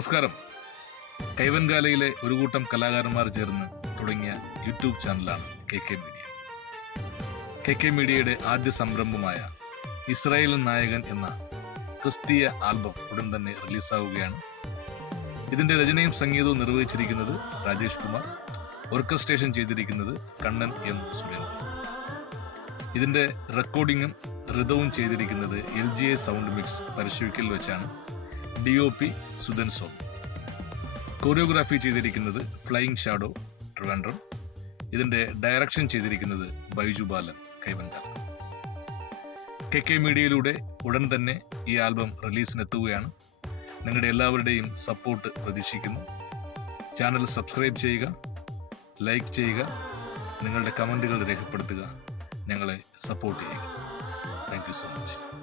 നമസ്കാരം. കൈവൻകാലയിലെ ഒരു കൂട്ടം കലാകാരന്മാർ ചേർന്ന് തുടങ്ങിയ യൂട്യൂബ് ചാനലാണ് KK മീഡിയ. KK മീഡിയയുടെ ആദ്യ സംരംഭമായ ഇസ്രായേൽ നായകൻ എന്ന ക്രിസ്തീയ ആൽബം ഉടൻ തന്നെ റിലീസാവുകയാണ്. ഇതിന്റെ രചനയും സംഗീതവും നിർവഹിച്ചിരിക്കുന്നത് രാജേഷ് കുമാർ, ഓർക്കസ്ട്രേഷൻ ചെയ്തിരിക്കുന്നത് കണ്ണൻ M. സുരേന്ദ്രൻ. ഇതിന്റെ റെക്കോർഡിങ്ങും ഋതവും ചെയ്തിരിക്കുന്നത് LGA സൗണ്ട് മിക്സ് പരശുവിക്കൽ വെച്ചാണ്. DOP സുധൻ സോം. കോറിയോഗ്രാഫി ചെയ്തിരിക്കുന്നത് ഫ്ലൈയിങ് ഷാഡോ ട്രിവാൻഡ്രം. ഇതിന്റെ ഡയറക്ഷൻ ചെയ്തിരിക്കുന്നത് ബൈജു ബാലൻ കൈവൻകാല. KK മീഡിയയിലൂടെ ഉടൻ തന്നെ ഈ ആൽബം റിലീസിനെത്തുകയാണ്. നിങ്ങളുടെ എല്ലാവരുടെയും സപ്പോർട്ട് പ്രതീക്ഷിക്കുന്നു. ചാനൽ സബ്സ്ക്രൈബ് ചെയ്യുക, ലൈക്ക് ചെയ്യുക, നിങ്ങളുടെ കമൻറ്റുകൾ രേഖപ്പെടുത്തുക, ഞങ്ങളെ സപ്പോർട്ട് ചെയ്യുക. Thank you so much.